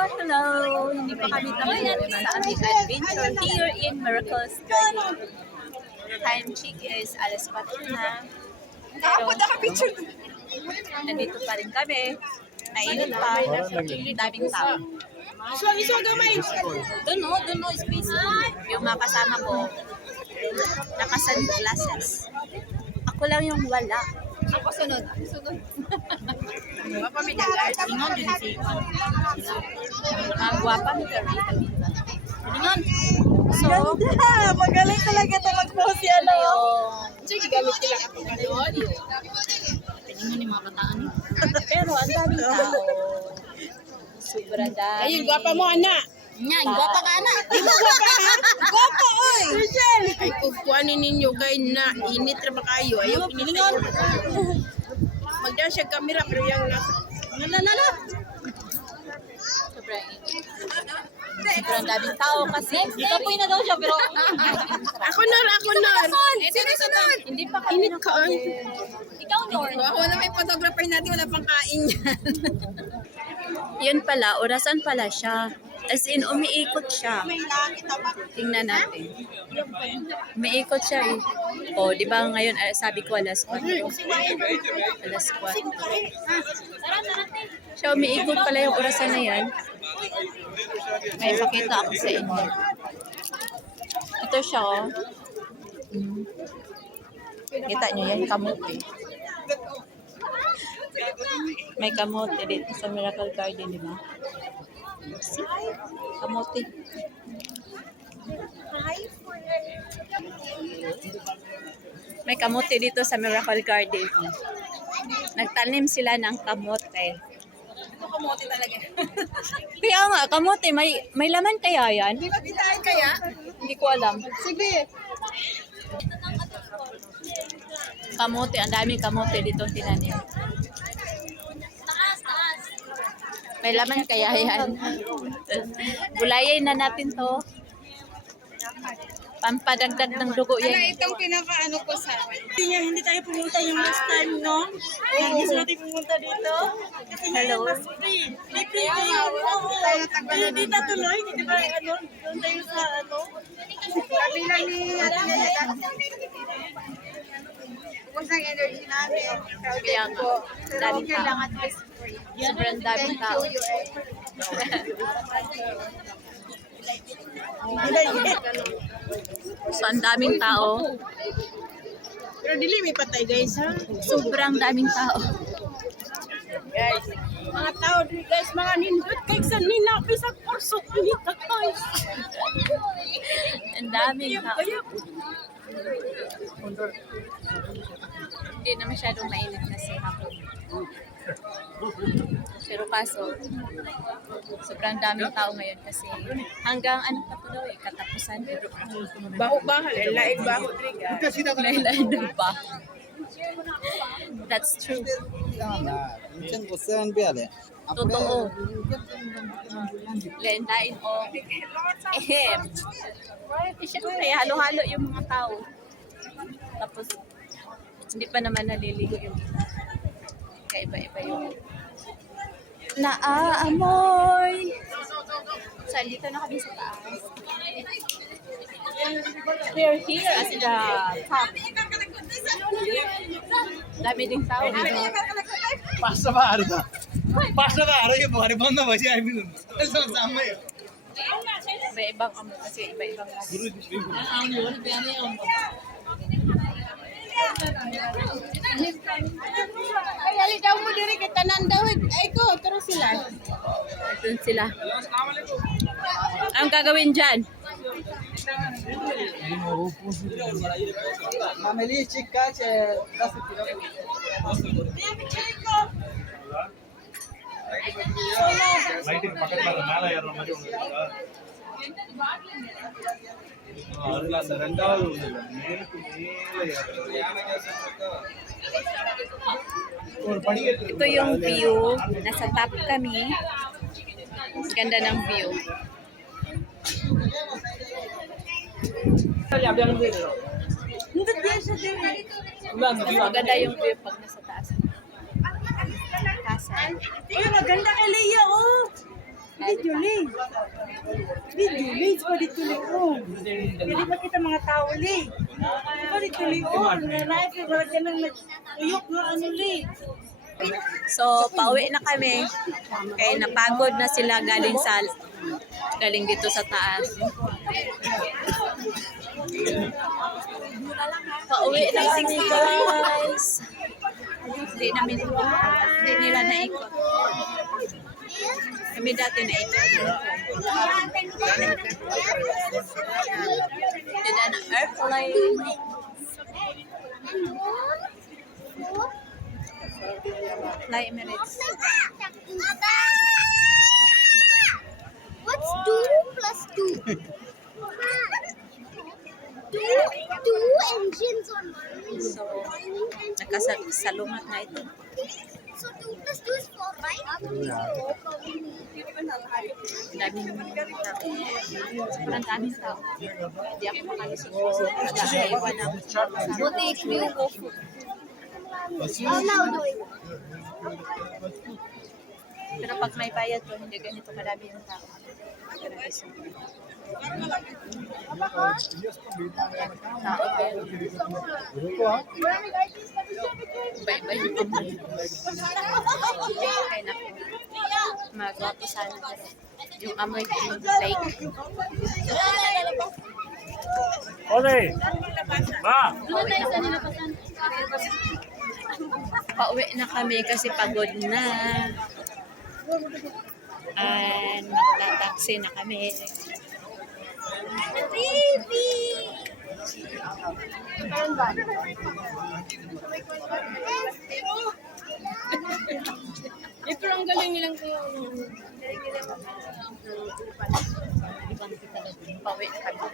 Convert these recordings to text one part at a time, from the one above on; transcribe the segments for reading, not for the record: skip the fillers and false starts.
Hello! Hindi pa kami tapos sa aming adventure here in Miracles Garden. Time check is alas 4 na. Pero, nandito pa rin kami. Mainit pa. Daming tao. Doon o, space. Yung mga kasama ko, naka-sunglasses. Ako lang yung wala. Ako sunod. Guwapa mi guys. Ingon din si guwapa mi guys. Ingon. So, Ganda! Magaling talaga ito mag-post yan. sige, gamit nila ako gano'n. Tingnan ni mga kataan. Pero ang daming tao. Sobrang dami. Ayun, gwapa mo, anak. Yan, guwapa ka na. Di ba gwapa ka? Gwapa, oy! Michelle! Ay, kukuhanin ninyo kay na init na ba kayo? Ayaw pinilingon. Magdala siya camera pero yung nasa... Sobrang init. Sobrang daming tao kasi. Kapoy na daw siya pero... Ako nun! Sino sunod? Hindi pa kami Init ka, ay. Ikaw, Lord. Ako na may photographer natin, wala pang kain yan. Yun pala, orasan pala siya. As in, umiikot siya. Tingnan natin. Umiikot siya eh. O, di ba ngayon, sabi ko alas 4. Alas 4. Siya, umiikot pala yung orasan na yan. May pakita ako sa inyo. Ito siya, oh. Kita nyo yan, kamote. May kamote dito sa Miracle Garden, di ba? See? Kamote. May kamote dito sa Miracle Garden. Nagtanim sila ng kamote. Kamote talaga. Kaya nga, kamote, may laman kaya yan? Di ba bitahin kaya? Hindi ko alam. Sige. Kamote, ang daming kamote dito tinanim. May laman kaya yan. Gulayin na natin to. Pampadagdag ng dugo yan. Itong pinaka-ano ko sa... Hindi tayo pumunta yung last time, no? Gusto natin pumunta dito. Hello. Free tayo. Hindi na tuloy. Hindi ba ano? Doon tayo sa ano? Sabi lang ni ubos ng energy namin. Kaya nga, daming tao. Sobrang daming tao. So, ang daming tao. Pero dili may patay guys ha. Sobrang daming tao. Guys, mga tao dili guys, mga nindot kay sa ninapi sa kurso nita guys. Ang daming tao. Hindi na masyadong mainit kasi hapon. Pero kaso, sobrang daming tao ngayon kasi hanggang ano pa to daw eh, katapusan. Pero Baho-bahal, laing baho diri guys. lain pa. That's true. Totoo. Lain-lain o. Ehem. Siyempre, halo-halo yung mga tao. Tapos, hindi pa naman naliligo yung iba. Kaya iba-iba yung naaamoy. So, dito na kami sa taas. We're here at the top. Dami ding tao dito. पाचशे बारा हे भारी बंद व्हायची आहे मी सामने Iba-ibang amo kasi iba-ibang lagi. Ay, ali daw mo diri kay tanan daw. Ay ko, tara sila. Doon sila. Anong gagawin dyan? मामेली चिक्का चे 10 kilo lighting பக்கத்துல மேல ஏறற மாதிரி ஒன்னு இருக்கா அதுல அந்த ரெண்டாவது ஒன்னு இல்ல மேலுக்கு மேல ஏறற ஒரு படிக்கட்டு Ito yung view. Nasa top kami. Ganda ng view. Hindi diyan siya diri. Maganda yung view pag nasa taas. Tasan. Uy, maganda kay Leia, oh. Video late. Video late pa dito leon. Hindi ba kita mga tao late? Pa dito leon. Life wala ka nang nag-uyok na ano late. So, pauwi na kami. Kaya napagod na sila galing dito sa taas. Pauwi na kami, guys. Hindi nila naikot. Kami dati naikot. Dila na airplane. Fly Emirates. What's 2 plus 2? Two engines on mine. So, nakasalungat na ito. So 2 plus 2 is 4, right? Daming tao. Sobrang daming tao. Hindi ako makalusot. Naiwan ako. Buti yung GoFo. Oh, now do it. Pero pag may bayad to, hindi ganito kadami yung tao. Tao pero iba-iba yung amoy. Kaya na magwapo sana pero yung amoy like pauwi na kami kasi pagod na. And magta-taxi na kami. Ito ang galing nilang Pauwi na kami.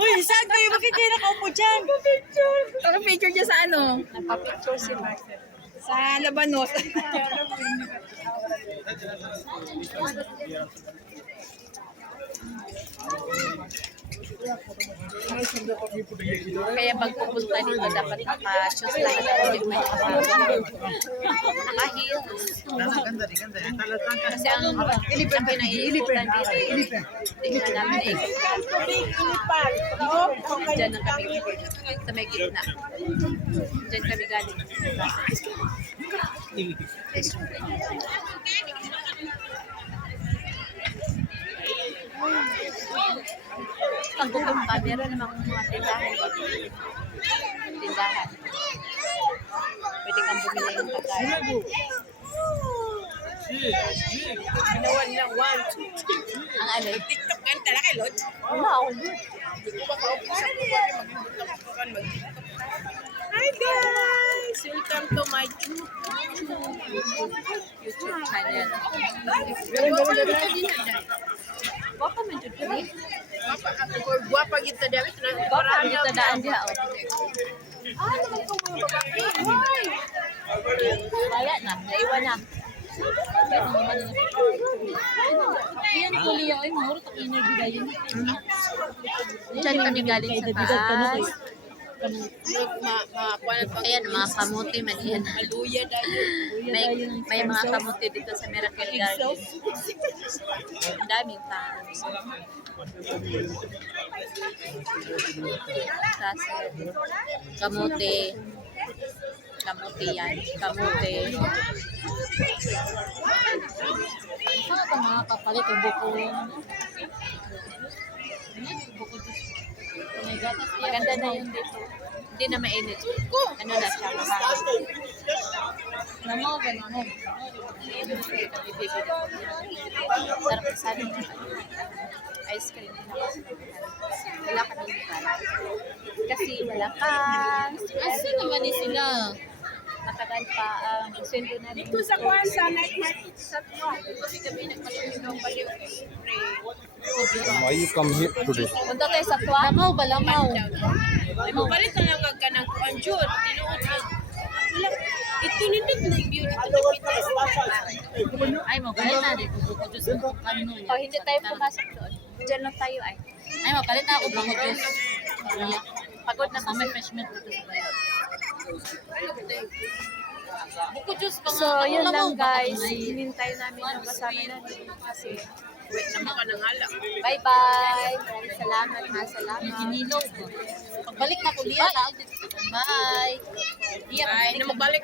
Uy, saan kayo? Bakit kayo nakaupo dyan? picture niya sa ano? Napapicture si Mark. Sa Labanos. Kaya pag pupunta dito, dapat naka-shoes lahat ako. Naka-heels. Kasi ang laki na iikutan dito. Tingnan namin eh. Diyan na kami. Sa may gitna. Diyan kami galing. Pag bukod pa, meron namang mga tindahan. Tindahan. Pwede kang bumili ng pagkain. Ginawan lang 1, 2, 3. Ang ano? TikTok kan talaga kay Lord. Wala ako. Hindi ko makaupo sa kuwan mag-TikTok. Hi guys! Welcome to my YouTube channel. Wapa man jud kami. Guwapa kita David. Wapa kita daan dia. Wala na, naiwan na. Yan kuliya ay mahuro ta inay bidayon. Diyan kami galing sa taas. Ayan, mga kamuti man yan. Maluya dahil. May mga kamuti dito sa Miracle Garden. Ang daming tao. Kamuti. Kamuti yan. Kamuti. Saan ka makakapalit ang buko? Maganda na yun dito. Hindi na mainit. Ano na siya? Mahal. Alam mo, gano'n. Sarap sana yung ice cream. Wala kami lugar. Kasi wala pa. Asan naman ni sila? Matagal pa ang sweldo namin. Ito sa kuwan sa night market sa kuwan. Kasi kami nagpaliw ng baliw. Why you come here today? Punta tayo sa Tuan. Lamaw ba, lamaw? Ay, mapalit na lang ka ng kuwan, Jud. Tinuod lang. Wala. Ito nindot na yung beauty to the fitness. Ay, magalit na. Dito buko Diyos ko kano. O, hindi tayo pumasok doon. Diyan lang tayo ay. Ay, magalit na ako buko Diyos. Pagod na kasi. Refreshment dito sa bayan. So, yun lang guys. Hinintay namin yung kasama natin. Kasi, Wait naman ka ng alak. bye-bye. Maraming salamat ha. Salamat. Pagbalik na ko liya. Bye. Ay, na magbalik.